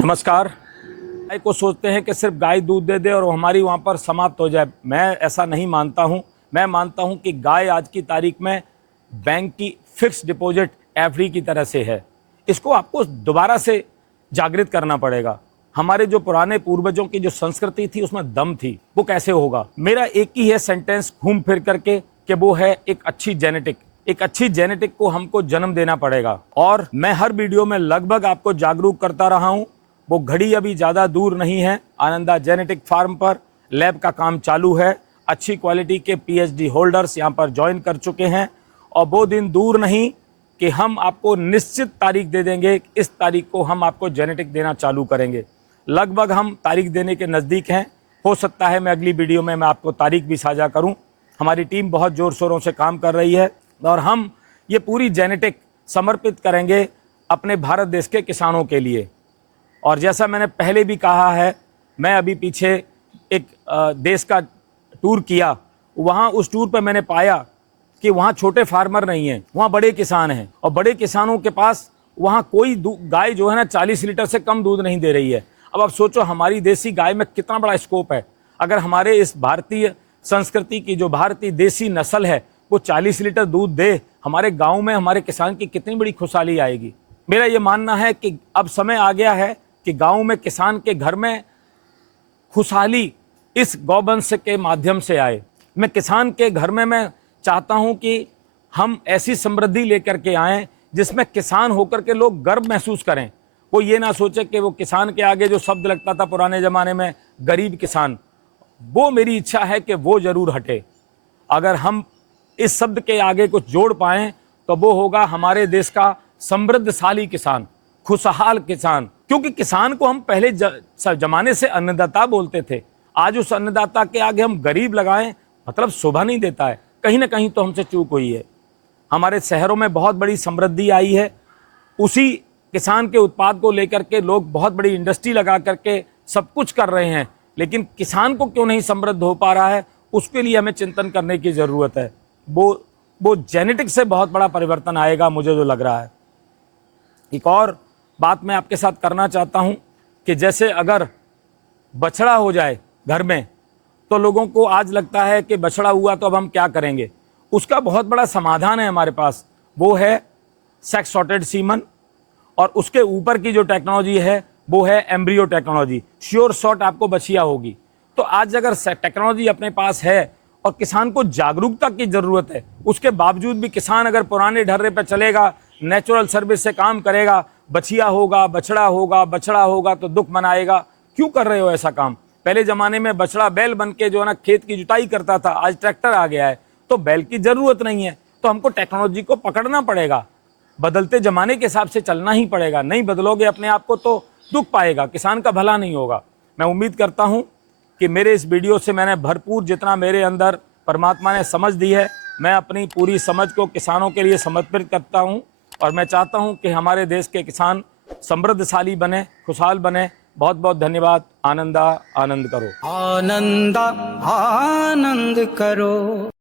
नमस्कार। गाय को सोचते हैं कि सिर्फ गाय दूध दे दे और हमारी वहाँ पर समाप्त हो जाए। मैं ऐसा नहीं मानता हूँ। मैं मानता हूँ कि गाय आज की तारीख में बैंक की फिक्स डिपॉजिट एफडी की तरह से है। इसको आपको दोबारा से जागृत करना पड़ेगा। हमारे जो पुराने पूर्वजों की जो संस्कृति थी उसमें दम थी, वो कैसे होगा। मेरा एक ही है सेंटेंस घूम फिर करके कि वो है एक अच्छी जेनेटिक। एक अच्छी जेनेटिक को हमको जन्म देना पड़ेगा और मैं हर वीडियो में लगभग आपको जागरूक करता रहा हूँ। वो घड़ी अभी ज़्यादा दूर नहीं है। आनंदा जेनेटिक फार्म पर लैब का काम चालू है। अच्छी क्वालिटी के पीएचडी होल्डर्स यहाँ पर ज्वाइन कर चुके हैं और वो दिन दूर नहीं कि हम आपको निश्चित तारीख दे देंगे। इस तारीख को हम आपको जेनेटिक देना चालू करेंगे। लगभग हम तारीख देने के नज़दीक हैं। हो सकता है मैं अगली वीडियो में मैं आपको तारीख भी साझा करूं। हमारी टीम बहुत ज़ोर शोरों से काम कर रही है और हम ये पूरी जेनेटिक समर्पित करेंगे अपने भारत देश के किसानों के लिए। और जैसा मैंने पहले भी कहा है, मैं अभी पीछे एक देश का टूर किया। वहाँ उस टूर पर मैंने पाया कि वहाँ छोटे फार्मर नहीं हैं, वहाँ बड़े किसान हैं और बड़े किसानों के पास वहाँ कोई गाय जो है ना 40 लीटर से कम दूध नहीं दे रही है। अब आप सोचो हमारी देसी गाय में कितना बड़ा स्कोप है। अगर हमारे इस भारतीय संस्कृति की जो भारतीय देसी नस्ल है वो 40 लीटर दूध दे, हमारे गाँव में हमारे किसान की कितनी बड़ी खुशहाली आएगी। मेरा ये मानना है कि अब समय आ गया है कि गाँव में किसान के घर में खुशहाली इस गौवंश के माध्यम से आए। मैं किसान के घर में मैं चाहता हूं कि हम ऐसी समृद्धि लेकर के आएं जिसमें किसान होकर के लोग गर्व महसूस करें। वो ये ना सोचे कि वो किसान के आगे जो शब्द लगता था पुराने ज़माने में गरीब किसान, वो मेरी इच्छा है कि वो ज़रूर हटे। अगर हम इस शब्द के आगे कुछ जोड़ पाएँ तो वो होगा हमारे देश का समृद्धशाली किसान, खुशहाल किसान। क्योंकि किसान को हम पहले जमाने से अन्नदाता बोलते थे। आज उस अन्नदाता के आगे हम गरीब लगाएं मतलब शोभा नहीं देता है। कहीं ना कहीं तो हमसे चूक हुई है। हमारे शहरों में बहुत बड़ी समृद्धि आई है, उसी किसान के उत्पाद को लेकर के लोग बहुत बड़ी इंडस्ट्री लगा करके सब कुछ कर रहे हैं, लेकिन किसान को क्यों नहीं समृद्ध हो पा रहा है, उसके लिए हमें चिंतन करने की ज़रूरत है। वो जेनेटिक से बहुत बड़ा परिवर्तन आएगा, मुझे जो लग रहा है। एक और बात मैं आपके साथ करना चाहता हूं कि जैसे अगर बछड़ा हो जाए घर में तो लोगों को आज लगता है कि बछड़ा हुआ तो अब हम क्या करेंगे। उसका बहुत बड़ा समाधान है हमारे पास, वो है सेक्स सॉर्टेड सीमन और उसके ऊपर की जो टेक्नोलॉजी है वो है एम्ब्रियो टेक्नोलॉजी। श्योर शॉट आपको बछिया होगी। तो आज अगर टेक्नोलॉजी अपने पास है और किसान को जागरूकता की ज़रूरत है, उसके बावजूद भी किसान अगर पुराने ढर्रे पर चलेगा, नेचुरल सर्विस से काम करेगा, बछिया होगा, बछड़ा होगा तो दुख मनाएगा। क्यों कर रहे हो ऐसा काम? पहले ज़माने में बछड़ा बैल बन के जो है ना खेत की जुताई करता था, आज ट्रैक्टर आ गया है तो बैल की ज़रूरत नहीं है। तो हमको टेक्नोलॉजी को पकड़ना पड़ेगा, बदलते ज़माने के हिसाब से चलना ही पड़ेगा। नहीं बदलोगे अपने आप को तो दुख पाएगा, किसान का भला नहीं होगा। मैं उम्मीद करता हूँ कि मेरे इस वीडियो से मैंने भरपूर जितना मेरे अंदर परमात्मा ने समझ दी है, मैं अपनी पूरी समझ को किसानों के लिए समर्पित करता हूँ और मैं चाहता हूँ कि हमारे देश के किसान समृद्धशाली बने, खुशहाल बने। बहुत बहुत धन्यवाद। आनंदा आनंद करो। आनंदा आनंद करो।